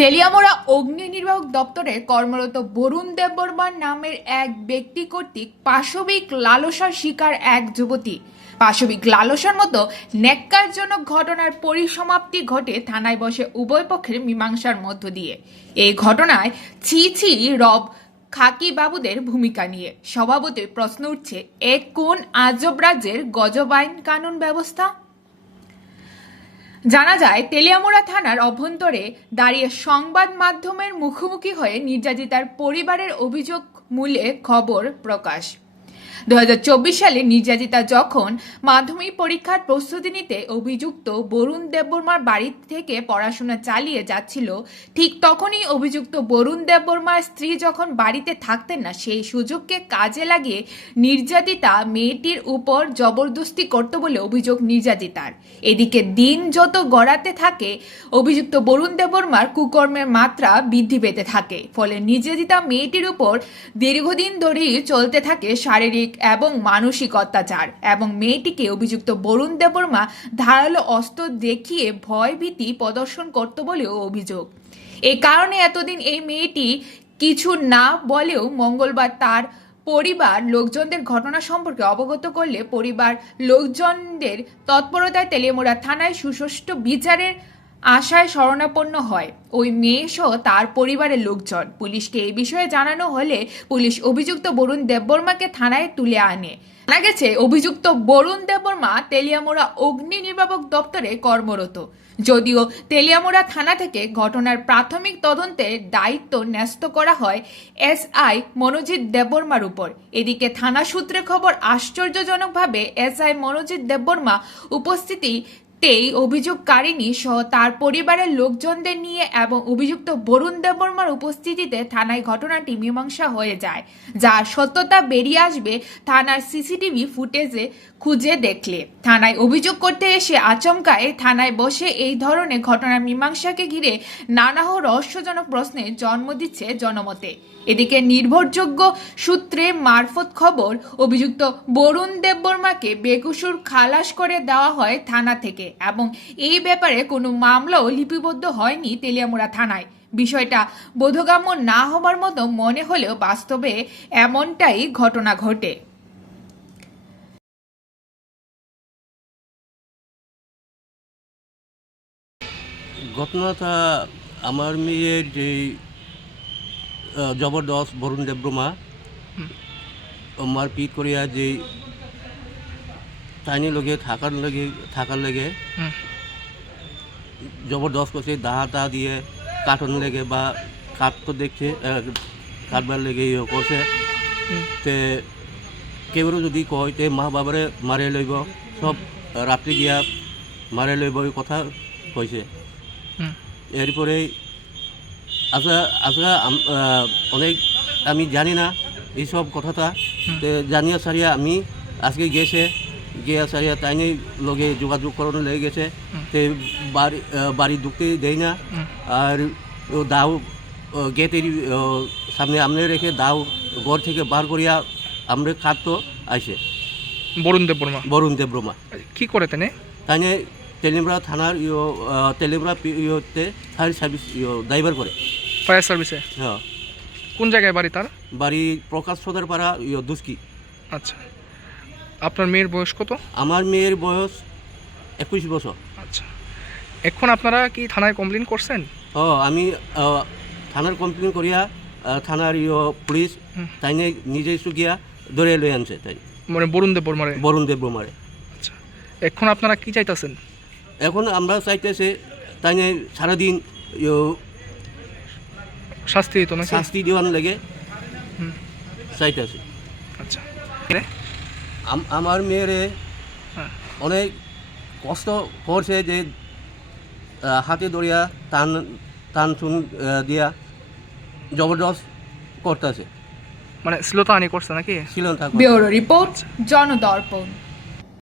তেলিয়ামোড়া অগ্নি নির্বাহক দপ্তরে কর্মরত বরুণ দেববর্মার নামের এক ব্যক্তি কর্তৃক পাশবিক লালসার শিকার এক যুবতী। পাশবিক লালসার মতো ন্যাক্কারজনক ঘটনার পরিসমাপ্তি ঘটে থানায় বসে উভয় পক্ষের মীমাংসার মধ্য দিয়ে। এই ঘটনায় ছি ছি রব খাকি বাবুদের ভূমিকা নিয়ে স্বভাবতই প্রশ্ন উঠছে, এ কোন আজব রাজ্যের গজব আইন কানুন ব্যবস্থা? জানা যায়, তেলিয়ামুড়া থানার অভ্যন্তরে দাঁড়িয়ে সংবাদ মাধ্যমের মুখোমুখি হয়ে নির্যাতিতার পরিবারের অভিযোগ মূলে খবর প্রকাশ। দু হাজার চব্বিশ সালে নির্যাতিতা যখন মাধ্যমিক পরীক্ষার প্রস্তুতি নিতে অভিযুক্ত বরুণ দেববর্মার বাড়ি থেকে পড়াশোনা চালিয়ে যাচ্ছিল, ঠিক তখনই অভিযুক্ত বরুণ দেববর্মার স্ত্রী যখন বাড়িতে থাকতেন না, সেই সুযোগকে কাজে লাগিয়ে নির্যাতিতা মেয়েটির উপর জবরদস্তি করত বলে অভিযোগ নির্যাতিতার। এদিকে দিন যত গড়াতে থাকে, অভিযুক্ত বরুণ দেববর্মার কুকর্মের মাত্রা বৃদ্ধি পেতে থাকে, ফলে নির্যাতিতা মেয়েটির উপর দীর্ঘদিন ধরেই চলতে থাকে শারীরিক এবং মানসিক অত্যাচার এবং মেয়েটিকে অভিযুক্ত বরুণ দেববর্মা ধারালো অস্ত্র দেখিয়ে ভয়ভীতি প্রদর্শন করত বলেও অভিযোগ। এই কারণে এতদিন এই মেয়েটি কিছু না বলেও মঙ্গলবার তার পরিবার লোকজনদের ঘটনা সম্পর্কে অবগত করলে পরিবার লোকজনদের তৎপরতায় তেলিয়ামুড়া থানায় সুষ্ঠু বিচারের আশায় শরণাপন্ন হয়। ওই মেয়ে সহ তার পরিবারের লোকজন। পুলিশকে এই বিষয়ে জানানো হলে পুলিশ অভিযুক্ত বরুণ দেববর্মাকে থানায় তুলে আনে। জানা গেছে, অভিযুক্ত বরুণ দেববর্মা তেলিয়ামুড়া অগ্নি নির্বাপক দপ্তরে কর্মরত। যদিও তেলিয়ামুড়া থানা থেকে ঘটনার প্রাথমিক তদন্তের দায়িত্ব ন্যস্ত করা হয় এসআই মনোজিৎ দেববর্মার উপর। এদিকে থানা সূত্রে খবর, আশ্চর্যজনকভাবে এসআই মনোজিৎ দেববর্মা উপস্থিতি তেই অভিযোগকারিণী সহ তার পরিবারের লোকজনদের নিয়ে এবং অভিযুক্ত বরুণ দেববর্মার উপস্থিতিতে থানায় ঘটনাটি মীমাংসা হয়ে যায় যার সত্যতা বেরিয়ে আসবে থানার সিসিটিভি ফুটেজে খুঁজে দেখলে। থানায় অভিযোগ করতে এসে আচমকায় থানায় বসে এই ধরনের ঘটনার মীমাংসাকে ঘিরে নানাহ রহস্যজনক প্রশ্নের জন্ম দিচ্ছে জনমতে। এদিকে নির্ভরযোগ্য সূত্রে মারফত খবর, অভিযুক্ত বরুণ দেববর্মাকে বেকুসুর খালাস করে দেওয়া হয় থানা থেকে। এবং এই ব্যাপারে কোনো মামলাও লিপিবদ্ধ হয়নি তেলিয়ামুড়া থানায়। বিষয়টা বোধগম্য না হবার মতো মনে হলেও বাস্তবে এমনটাই ঘটনা ঘটে। ঘটনাটা আমার মেয়ের যে জবরদস্ত বরুণ দেবব্রমা মারপিট করিয়া যে টাইনি লগে থাকার লগে থাকার লেগে জবরদস্ত করছে দাহা তা দিয়ে কাটন লেগে বা কাট তো দেখছে কাটবার লেগে ইয়ে করছে। তে কেউ যদি কয় তে মা বাবারে মারে লইব সব রাত্রি গিয়া মারে লইব এই কথা কইছে। এরপরে আম- আহ, অনেক আমি জানি না এইসব কথাটা। জানিয়া সারিয়া আমি আজকে গেছে। গিয়া সারিয়া তাইনি লগে যোগাযোগ করানো লেগে গেছে। তে বাড়ি বাড়ি ঢুকতে দেয় না। আর দাও গেটের সামনে আমনে রেখে দাও ঘর থেকে বার করিয়া আমরা খাদ্য আইসে। বরুণ দেববর্মা বরুণ দেবব্রমা কি করে তেনে? তাইনে তেলিমরা থানার ইয়ো তেলিমরা ইয়োতে ফায়ার সার্ভিস ইয়ো ড্রাইভার করে। ফায়ার সার্ভিসে? হ্যাঁ। কোন জায়গায় বাড়ি তার? বাড়ি প্রকাশ সদর পাড়া ইয়ো দুস্কি। আচ্ছা। আপনার মেয়ের বয়স কত? আমার মেয়ের বয়স একুশ বছর। আচ্ছা। এখন আপনারা কি থানায় কমপ্লেন করছেন? ও আমি থানার কমপ্লেন করিয়া থানার ইয়ো পুলিশ তাই নিজে গিয়া ধরে লই আনছে তাই। মানে বরুণ দেববর্মারে বরুণ দেবব্রমারে আচ্ছা। এখন আপনারা কি চাইতেছেন? এখন আমরা চাইতেছে তাইনে সারাদিন শাস্তি দিত নাকি? শাস্তি দেওয়ান লাগে চাইতেছে। আচ্ছা। আমার মেয়েরে হ্যাঁ। অনেক কষ্ট করছে যে হাতে দড়িয়া টান টান চুন দিয়া জবরদস্ত করতেছে। মানে শ্লোতা আনি করছে নাকি? শ্লোতা ব্যুরো রিপোর্ট জনদর্পণ।